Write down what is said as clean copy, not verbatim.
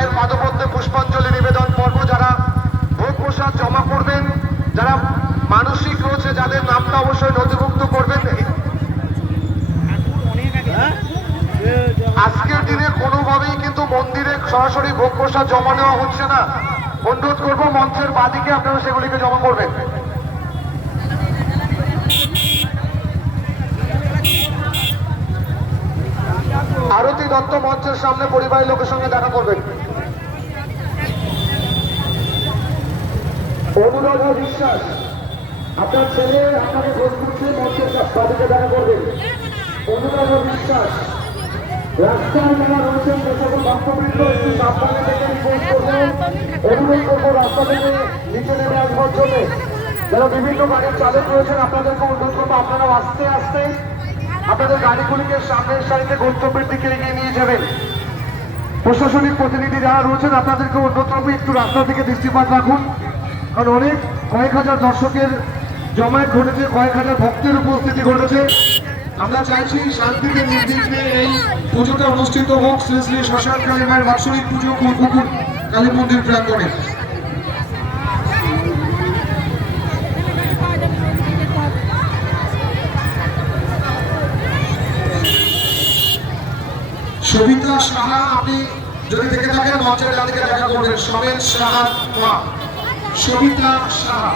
মায়ের পাদপদ্মে পুষ্পাঞ্জলি নিবেদন পর্ব। যারা ভোগ প্রসাদ জমা করবেন, যারা মানসিক রয়েছে, যাদের নামটা অবশ্যই নথিভুক্ত করবেন। আজকের দিনে কোনোভাবেই কিন্তু মন্দিরে সরাসরি ভোগ প্রসাদ জমা নেওয়া হচ্ছে না। অনুরোধ করবো মঞ্চের বাদিকে আপনারা সেগুলিকে জমা করবেন। আরতি দত্ত মঞ্চের সামনে পরিবারের লোকের সঙ্গে দেখা করবেন। অনুরাধা বিশ্বাস, আপনার ছেলে আপনাকে ভোট করছে, মঞ্চের বাদিকে দেখা করবেন। অনুরাধা বিশ্বাস, রাস্তায় যারা রয়েছেন যে সকল ভক্তবৃন্দ একটু সাবধানে থেকে রিপোর্ট করবেন। অনুরোধ করবো রাস্তা থেকে নিচে নেমে আসবার জন্য। যারা বিভিন্ন গাড়ির চালক রয়েছেন আপনাদেরকে অনুরোধ করবো আপনারাও আস্তে আস্তে আপনাদের গাড়িগুলিকে সামনের সারিতে গন্তব্যের দিকে এগিয়ে নিয়ে যাবেন। প্রশাসনিক প্রতিনিধি যারা রয়েছেন আপনাদেরকে অনুরোধ করবো একটু রাস্তা থেকে দৃষ্টিপাত রাখুন, কারণ অনেক কয়েক হাজার দর্শকের জমায়েত ঘটেছে, কয়েক হাজার ভক্তের উপস্থিতি ঘটেছে। আমরা চাইছি শান্তিতে নির্বিঘ্নে এই পুজোটা অনুষ্ঠিত হোক শ্রী শ্রী শ্মশান কালী মায়ের বাৎসরিক পুজো কুকুর কালী মন্দির প্রাঙ্গণে। সবিতা সাহা, আপনি যদি দেখে থাকেন মঞ্চের ডান দিকে দেখা করবেন। সবেত সাহা, সবিতা সাহা।